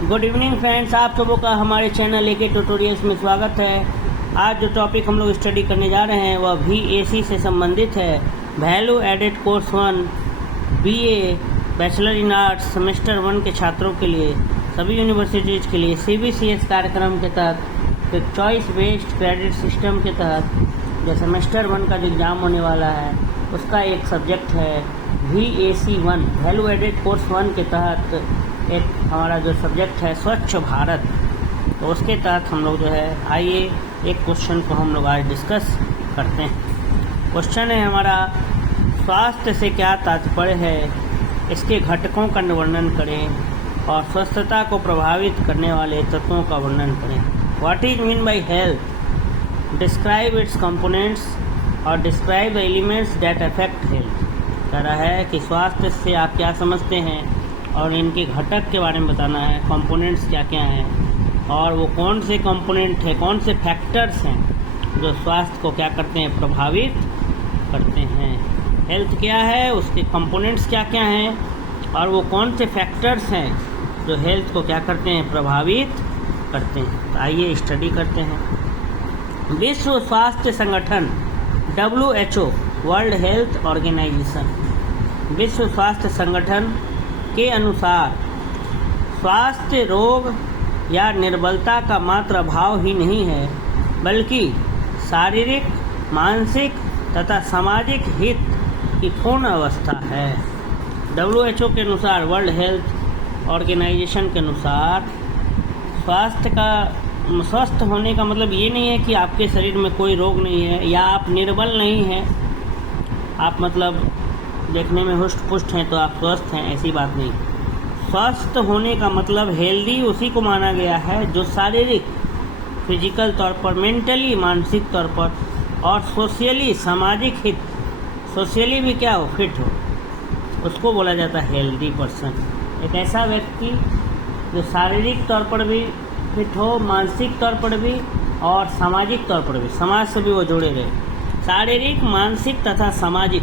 Good evening friends, आप सबों का हमारे चैनल लेके ट्यूटोरियल्स में स्वागत है। आज जो टॉपिक हम लोग स्टडी करने जा रहे हैं वह VAC से संबंधित है। Value added course 1 BA bachelor in arts semester 1 के छात्रों के लिए, सभी यूनिवर्सिटीज़ के लिए CBCS कार्यक्रम के तहत एक चॉइस बेस्ड क्रेडिट सिस्टम के तहत जो सेमेस्टर 1 का जो एग्ज़ाम होने वाला है उसका एक सब्जेक्ट है VAC 1 वैल्यू एडेड कोर्स 1 के तहत एक हमारा जो सब्जेक्ट है स्वच्छ भारत। तो उसके तहत हम लोग जो है आइए एक क्वेश्चन को हम लोग आज डिस्कस करते हैं। क्वेश्चन है हमारा, स्वास्थ्य से क्या तात्पर्य है, इसके घटकों का वर्णन करें और स्वस्थता को प्रभावित करने वाले तत्वों का वर्णन करें। What is mean by health, describe its components और describe the elements that affect health. कह रहा है कि स्वास्थ्य से आप क्या समझते हैं और इनके घटक के बारे में बताना है, कंपोनेंट्स क्या क्या हैं और वो कौन से कंपोनेंट हैं, कौन से फैक्टर्स हैं जो स्वास्थ्य को क्या करते हैं, प्रभावित करते हैं। हेल्थ क्या है, उसके कंपोनेंट्स क्या क्या हैं और वो कौन से फैक्टर्स हैं जो हेल्थ को क्या करते हैं, प्रभावित करते हैं। तो आइए स्टडी करते हैं। विश्व स्वास्थ्य संगठन WHO वर्ल्ड हेल्थ ऑर्गेनाइजेशन, विश्व स्वास्थ्य संगठन के अनुसार स्वास्थ्य रोग या निर्बलता का मात्र अभाव ही नहीं है, बल्कि शारीरिक, मानसिक तथा सामाजिक हित की पूर्ण अवस्था है। WHO के अनुसार, वर्ल्ड हेल्थ ऑर्गेनाइजेशन के अनुसार स्वस्थ होने का मतलब ये नहीं है कि आपके शरीर में कोई रोग नहीं है या आप निर्बल नहीं हैं, आप मतलब देखने में हुष्ट पुष्ट हैं तो आप स्वस्थ हैं, ऐसी बात नहीं। स्वस्थ होने का मतलब हेल्दी उसी को माना गया है जो शारीरिक, फिजिकल तौर पर, मेंटली, मानसिक तौर पर और सोशली, सामाजिक हित, सोशली भी क्या हो, फिट हो, उसको बोला जाता है हेल्दी पर्सन। एक ऐसा व्यक्ति जो शारीरिक तौर पर भी फिट हो, मानसिक तौर पर भी और सामाजिक तौर पर भी, समाज से भी वो जुड़े रहे। शारीरिक, मानसिक तथा सामाजिक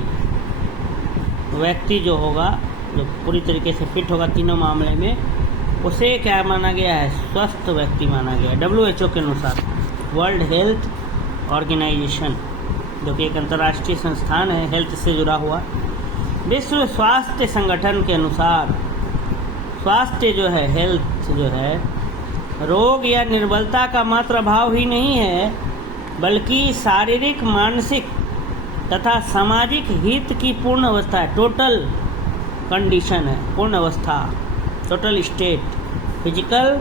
व्यक्ति जो होगा, जो पूरी तरीके से फिट होगा तीनों मामले में, उसे क्या माना गया है, स्वस्थ व्यक्ति माना गया है WHO के अनुसार। वर्ल्ड हेल्थ ऑर्गेनाइजेशन जो कि एक अंतर्राष्ट्रीय संस्थान है हेल्थ से जुड़ा हुआ। विश्व स्वास्थ्य संगठन के अनुसार स्वास्थ्य जो है, हेल्थ जो है, रोग या निर्बलता का मात्र अभाव ही नहीं है, बल्कि शारीरिक, मानसिक तथा सामाजिक हित की पूर्ण अवस्था है। टोटल कंडीशन है, पूर्ण अवस्था, टोटल स्टेट, फिजिकल,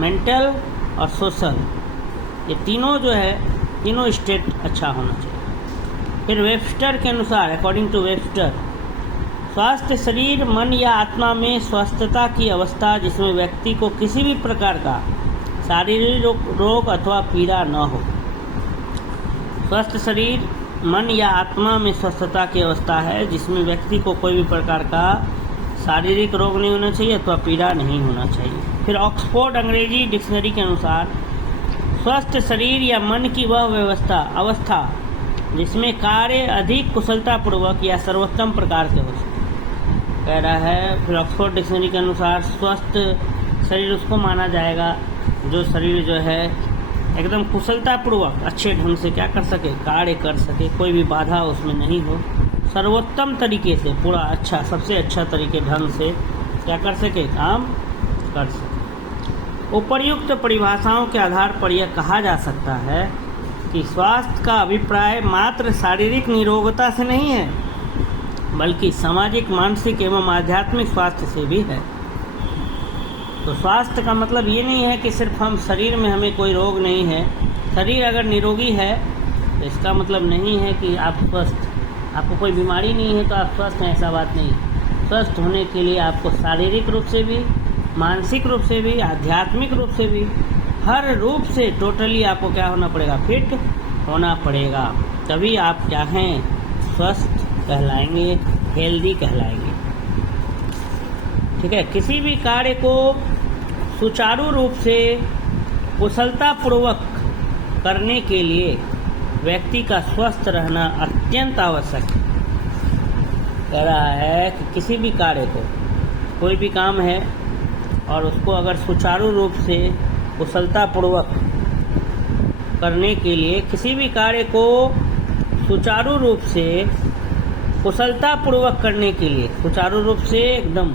मेंटल और सोशल, ये तीनों जो है, तीनों स्टेट अच्छा होना चाहिए। फिर वेबस्टर के अनुसार, अकॉर्डिंग टू वेबस्टर, स्वास्थ्य शरीर, मन या आत्मा में स्वस्थता की अवस्था जिसमें व्यक्ति को किसी भी प्रकार का शारीरिक रोग अथवा पीड़ा न हो। स्वस्थ शरीर, मन या आत्मा में स्वस्थता की अवस्था है जिसमें व्यक्ति को कोई भी प्रकार का शारीरिक रोग नहीं होना चाहिए अथवा पीड़ा नहीं होना चाहिए। फिर ऑक्सफोर्ड अंग्रेजी डिक्शनरी के अनुसार, स्वस्थ शरीर या मन की वह अवस्था जिसमें कार्य अधिक कुशलतापूर्वक या सर्वोत्तम प्रकार से हो सके, कह रहा है। फिर ऑक्सफोर्ड डिक्शनरी के अनुसार स्वस्थ शरीर उसको माना जाएगा जो शरीर जो है एकदम कुशलतापूर्वक अच्छे ढंग से क्या कर सके, कार्य कर सके, कोई भी बाधा उसमें नहीं हो, सर्वोत्तम तरीके से, पूरा अच्छा, सबसे अच्छा तरीके ढंग से क्या कर सके, काम कर सके। उपर्युक्त परिभाषाओं के आधार पर यह कहा जा सकता है कि स्वास्थ्य का अभिप्राय मात्र शारीरिक निरोगता से नहीं है, बल्कि सामाजिक, मानसिक एवं आध्यात्मिक स्वास्थ्य से भी है। तो स्वास्थ्य का मतलब ये नहीं है कि सिर्फ हम शरीर में हमें कोई रोग नहीं है, शरीर अगर निरोगी है तो इसका मतलब नहीं है कि आप स्वस्थ, आपको कोई बीमारी नहीं है तो आप स्वस्थ हैं, ऐसा बात नहीं। स्वस्थ होने के लिए आपको शारीरिक रूप से भी, मानसिक रूप से भी, आध्यात्मिक रूप से भी, हर रूप से टोटली आपको क्या होना पड़ेगा, फिट होना पड़ेगा, तभी आप क्या हैं, स्वस्थ कहलाएंगे, हेल्दी कहलाएंगे। ठीक है। किसी भी कार्य को सुचारू रूप से कुशलतापूर्वक करने के लिए व्यक्ति का स्वस्थ रहना अत्यंत आवश्यक है। कह रहा है कि किसी भी कार्य को, कोई भी काम है और उसको अगर सुचारू रूप से कुशलतापूर्वक करने के लिए, किसी भी कार्य को सुचारू रूप से कुशलतापूर्वक करने के लिए, सुचारू रूप से एकदम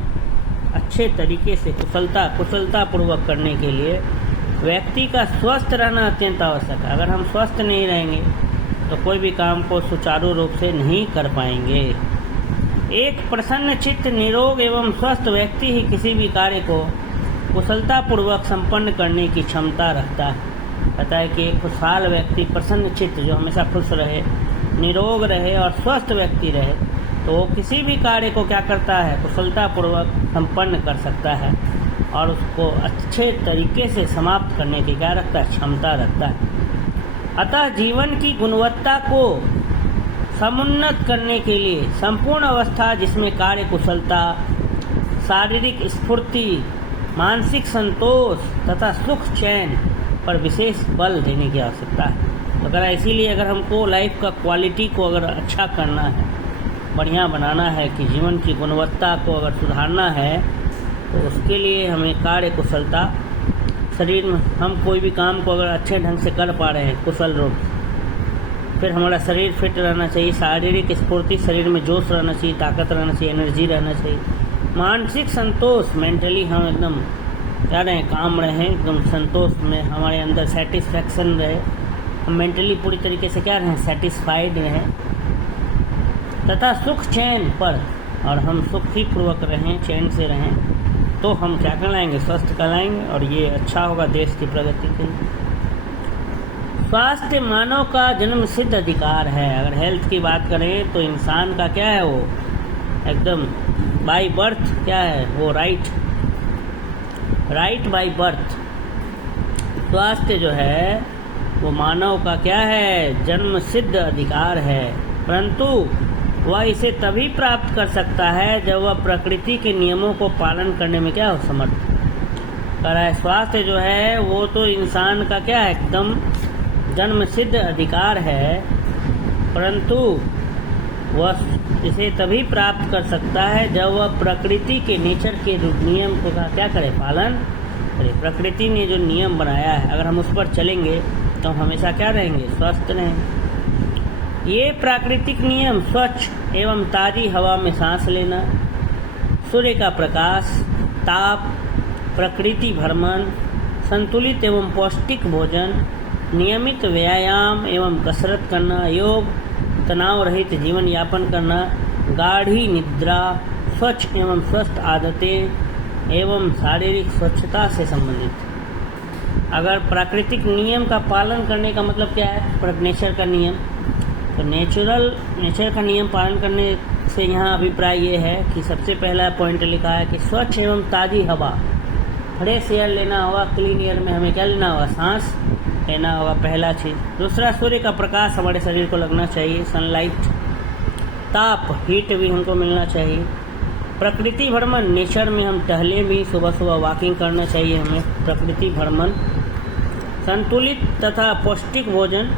अच्छे तरीके से कुशलतापूर्वक करने के लिए व्यक्ति का स्वस्थ रहना अत्यंत आवश्यक है। अगर हम स्वस्थ नहीं रहेंगे तो कोई भी काम को सुचारू रूप से नहीं कर पाएंगे। एक प्रसन्न चित्त, निरोग एवं स्वस्थ व्यक्ति ही किसी भी कार्य को कुशलतापूर्वक संपन्न करने की क्षमता रखता है। पता है कि एक खुशहाल व्यक्ति, प्रसन्न चित्त, जो हमेशा खुश रहे, निरोग रहे और स्वस्थ व्यक्ति रहे, तो वो किसी भी कार्य को क्या करता है, कुशलतापूर्वक संपन्न कर सकता है और उसको अच्छे तरीके से समाप्त करने की क्या रखता है, क्षमता रखता है। अतः जीवन की गुणवत्ता को समुन्नत करने के लिए संपूर्ण अवस्था जिसमें कार्य कुशलता, शारीरिक स्फूर्ति, मानसिक संतोष तथा सुख चैन पर विशेष बल देने की आवश्यकता है। तो इसीलिए अगर हमको लाइफ का क्वालिटी को अगर अच्छा करना है, बढ़िया बनाना है, कि जीवन की गुणवत्ता को अगर सुधारना है, तो उसके लिए हमें कार्य कुशलता, शरीर में हम कोई भी काम को अगर अच्छे ढंग से कर पा रहे हैं कुशल रूप से, फिर हमारा शरीर फिट रहना चाहिए, शारीरिक स्फूर्ति, शरीर में जोश रहना चाहिए, ताकत रहना चाहिए, एनर्जी रहना चाहिए, मानसिक संतोष, मेंटली हम एकदम क्या रहें, काम रहें, एकदम संतोष में हमारे अंदर सेटिस्फैक्शन रहे, हम मेंटली पूरी तरीके से क्या रहें, सेटिस्फाइड रहें, तथा सुख चैन पर, और हम सुखी पूर्वक रहें, चैन से रहें, तो हम क्या कहलाएंगे, स्वस्थ कहलाएंगे और ये अच्छा होगा देश की प्रगति के लिए। स्वास्थ्य मानव का जन्म सिद्ध अधिकार है। अगर हेल्थ की बात करें तो इंसान का क्या है, वो एकदम बाय बर्थ क्या है, वो राइट बाय बर्थ। स्वास्थ्य जो है वो मानव का क्या है, जन्म सिद्ध अधिकार है, परंतु वह इसे तभी प्राप्त कर सकता है जब वह प्रकृति के नियमों को पालन करने में क्या हो, समर्थ कर रहा है। स्वास्थ्य जो है वो तो इंसान का क्या है, एकदम जन्म सिद्ध अधिकार है, परंतु वह इसे तभी प्राप्त कर सकता है जब वह प्रकृति के नेचर के नियम को क्या करे, पालन करे। प्रकृति ने जो नियम बनाया है, अगर हम उस पर चलेंगे तो हम हमेशा क्या रहेंगे, स्वस्थ रहेंगे। ये प्राकृतिक नियम स्वच्छ एवं ताज़ी हवा में सांस लेना, सूर्य का प्रकाश, ताप, प्रकृति भ्रमण, संतुलित एवं पौष्टिक भोजन, नियमित व्यायाम एवं कसरत करना, योग, तनाव रहित जीवन यापन करना, गाढ़ी निद्रा, स्वच्छ एवं स्वस्थ आदतें एवं शारीरिक स्वच्छता से संबंधित। अगर प्राकृतिक नियम का पालन करने का मतलब क्या है, नेचर का नियम, तो नेचर का नियम पालन करने से यहाँ अभिप्राय ये है कि सबसे पहला पॉइंट लिखा है कि स्वच्छ एवं ताज़ी हवा, फ्रेश एयर लेना होगा, क्लीन एयर में हमें क्या लेना होगा, सांस लेना होगा, पहला चीज़। दूसरा, सूर्य का प्रकाश हमारे शरीर को लगना चाहिए, सनलाइट, ताप, हीट भी हमको मिलना चाहिए। प्रकृति भ्रमण, नेचर में हम टहलें भी, सुबह सुबह वॉकिंग करना चाहिए हमें, प्रकृति भ्रमण। संतुलित तथा पौष्टिक भोजन,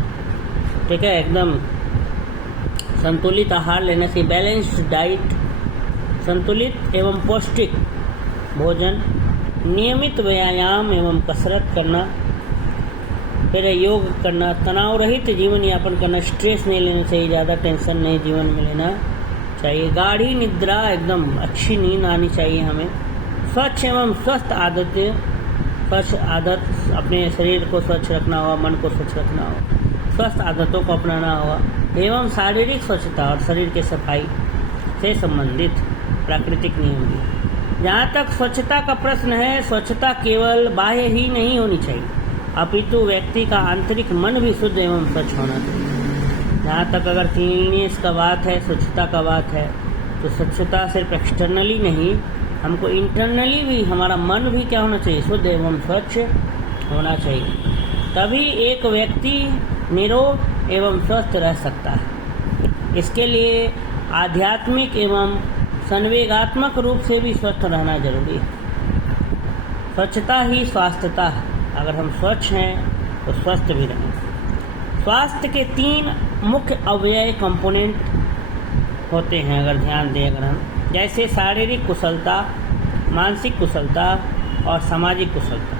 ठीक है, एकदम संतुलित आहार लेने से, बैलेंस्ड डाइट, संतुलित एवं पौष्टिक भोजन, नियमित व्यायाम एवं कसरत करना, फिर योग करना, तनाव रहित जीवन यापन करना, स्ट्रेस नहीं लेना चाहिए, ज़्यादा टेंशन नहीं जीवन में लेना चाहिए, गाढ़ी निद्रा, एकदम अच्छी नींद आनी चाहिए हमें, स्वच्छ एवं स्वस्थ आदतें, स्वच्छ आदत, अपने शरीर को स्वच्छ रखना होगा, मन को स्वच्छ रखना होगा, स्वस्थ आदतों को अपनाना होगा, एवं शारीरिक स्वच्छता और शरीर की सफाई से संबंधित प्राकृतिक नियम भी। जहाँ तक स्वच्छता का प्रश्न है, स्वच्छता केवल बाह्य ही नहीं होनी चाहिए, अपितु व्यक्ति का आंतरिक मन भी शुद्ध एवं स्वच्छ होना चाहिए। जहाँ तक अगर क्लीननेस का बात है, स्वच्छता का बात है, तो स्वच्छता सिर्फ एक्सटर्नली नहीं, हमको इंटरनली भी, हमारा मन भी क्या होना चाहिए, शुद्ध एवं स्वच्छ होना चाहिए। तभी एक व्यक्ति निरोग एवं स्वस्थ रह सकता है। इसके लिए आध्यात्मिक एवं संवेगात्मक रूप से भी स्वस्थ रहना जरूरी है। स्वच्छता ही स्वास्थ्यता है। अगर हम स्वच्छ हैं तो स्वस्थ भी रहें। स्वास्थ्य के 3 मुख्य अवयव कंपोनेंट होते हैं, अगर ध्यान दें अगर हम, जैसे शारीरिक कुशलता, मानसिक कुशलता और सामाजिक कुशलता,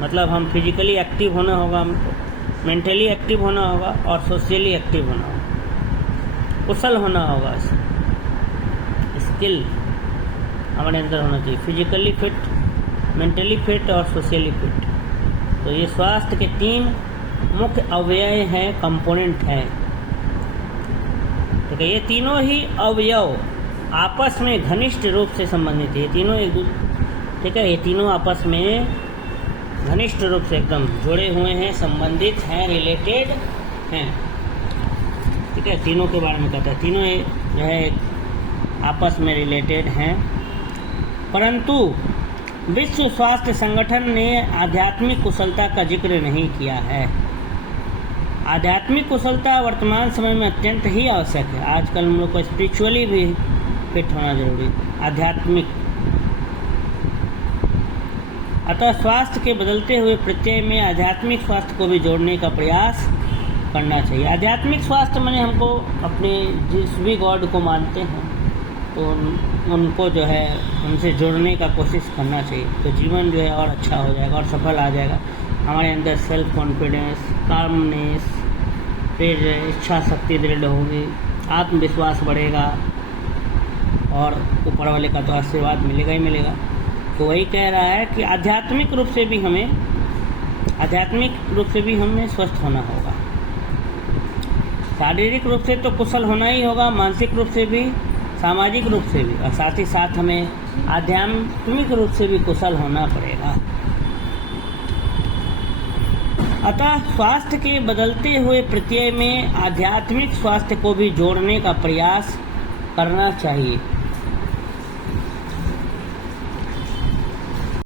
मतलब हम फिजिकली एक्टिव होना होगा, हमको मेंटली एक्टिव होना होगा और सोशली एक्टिव होना होगा, कुशल होना होगा। स्किल हमारे अंदर होना चाहिए, फिजिकली फिट, मेंटली फिट और सोशली फिट। तो ये स्वास्थ्य के 3 मुख्य अवयव हैं, कंपोनेंट हैं। ठीक है, ये तीनों ही अवयव आपस में घनिष्ठ रूप से संबंधित है। ये तीनों ठीक है, ये तीनों आपस में घनिष्ठ रूप से एकदम जुड़े हुए हैं, संबंधित हैं, रिलेटेड हैं। ठीक है, तीनों के बारे में कहता है, तीनों जो है आपस में रिलेटेड हैं। परंतु विश्व स्वास्थ्य संगठन ने आध्यात्मिक कुशलता का जिक्र नहीं किया है। आध्यात्मिक कुशलता वर्तमान समय में अत्यंत ही आवश्यक है। आजकल हम लोग को स्पिरिचुअली भी फिट होना जरूरी, आध्यात्मिक। अतः स्वास्थ्य के बदलते हुए प्रत्यय में आध्यात्मिक स्वास्थ्य को भी जोड़ने का प्रयास करना चाहिए। आध्यात्मिक स्वास्थ्य माने हमको अपने जिस भी गॉड को मानते हैं तो उनको जो है उनसे जुड़ने का कोशिश करना चाहिए, तो जीवन जो है और अच्छा हो जाएगा और सफल आ जाएगा। हमारे अंदर सेल्फ कॉन्फिडेंस, कामनेस, फिर इच्छा शक्ति दृढ़ होगी, आत्मविश्वास बढ़ेगा और ऊपर वाले का तो आशीर्वाद मिलेगा ही मिलेगा। तो वही कह रहा है कि आध्यात्मिक रूप से भी हमें स्वस्थ होना होगा। शारीरिक रूप से तो कुशल होना ही होगा, मानसिक रूप से भी, सामाजिक रूप से भी, और साथ ही साथ हमें आध्यात्मिक रूप से भी कुशल होना पड़ेगा। अतः स्वास्थ्य के बदलते हुए प्रत्यय में आध्यात्मिक स्वास्थ्य को भी जोड़ने का प्रयास करना चाहिए।